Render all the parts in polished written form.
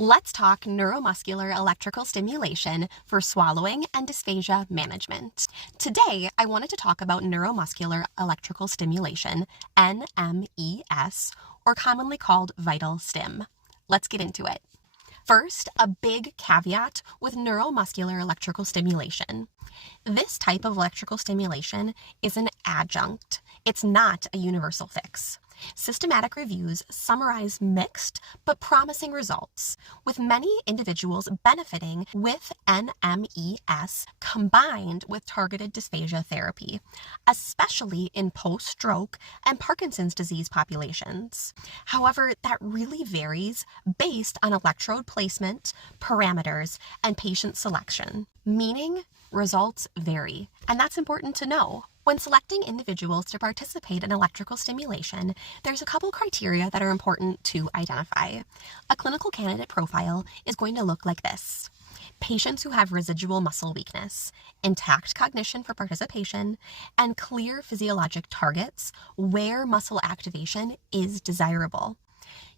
Let's talk neuromuscular electrical stimulation for swallowing and dysphagia management. Today, I wanted to talk about neuromuscular electrical stimulation, NMES, or commonly called vital stim. Let's get into it. First, a big caveat with neuromuscular electrical stimulation. This type of electrical stimulation is an adjunct. It's not a universal fix. Systematic reviews summarize mixed but promising results, with many individuals benefiting with NMES combined with targeted dysphagia therapy, especially in post-stroke and Parkinson's disease populations. However, that really varies based on electrode placement, parameters, and patient selection, meaning results vary. And that's important to know. When selecting individuals to participate in electrical stimulation, there's a couple criteria that are important to identify. A clinical candidate profile is going to look like this. Patients who have residual muscle weakness, intact cognition for participation, and clear physiologic targets where muscle activation is desirable.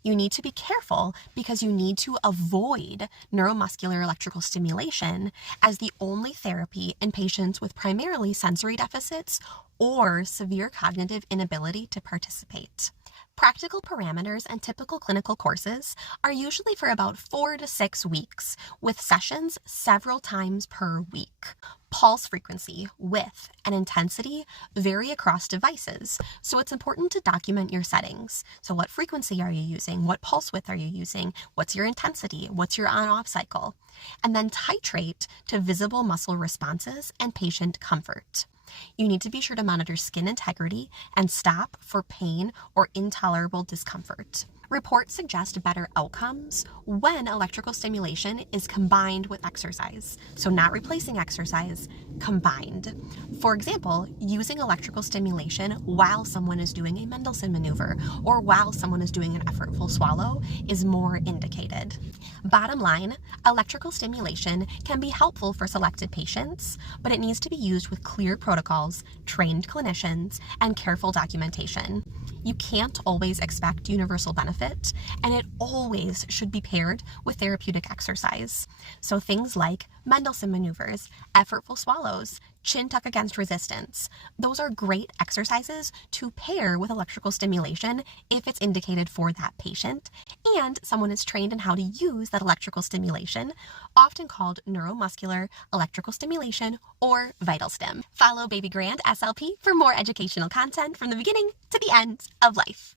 You need to be careful because you need to avoid neuromuscular electrical stimulation as the only therapy in patients with primarily sensory deficits or severe cognitive inability to participate. Practical parameters and typical clinical courses are usually for about 4 to 6 weeks, with sessions several times per week. Pulse frequency, width, and intensity vary across devices, so it's important to document your settings. So what frequency are you using? What pulse width are you using? What's your intensity? What's your on-off cycle? And then titrate to visible muscle responses and patient comfort. You need to be sure to monitor skin integrity and stop for pain or intolerable discomfort. Reports suggest better outcomes when electrical stimulation is combined with exercise. So not replacing exercise, combined. For example, using electrical stimulation while someone is doing a Mendelssohn maneuver or while someone is doing an effortful swallow is more indicated. Bottom line, electrical stimulation can be helpful for selected patients, but it needs to be used with clear protocols, trained clinicians, and careful documentation. You can't always expect universal benefit, and it always should be paired with therapeutic exercise. So things like Mendelssohn maneuvers, effortful swallows, chin tuck against resistance. Those are great exercises to pair with electrical stimulation if it's indicated for that patient and someone is trained in how to use that electrical stimulation, often called neuromuscular electrical stimulation or vital stim. Follow Baby Grand SLP for more educational content from the beginning to the end of life.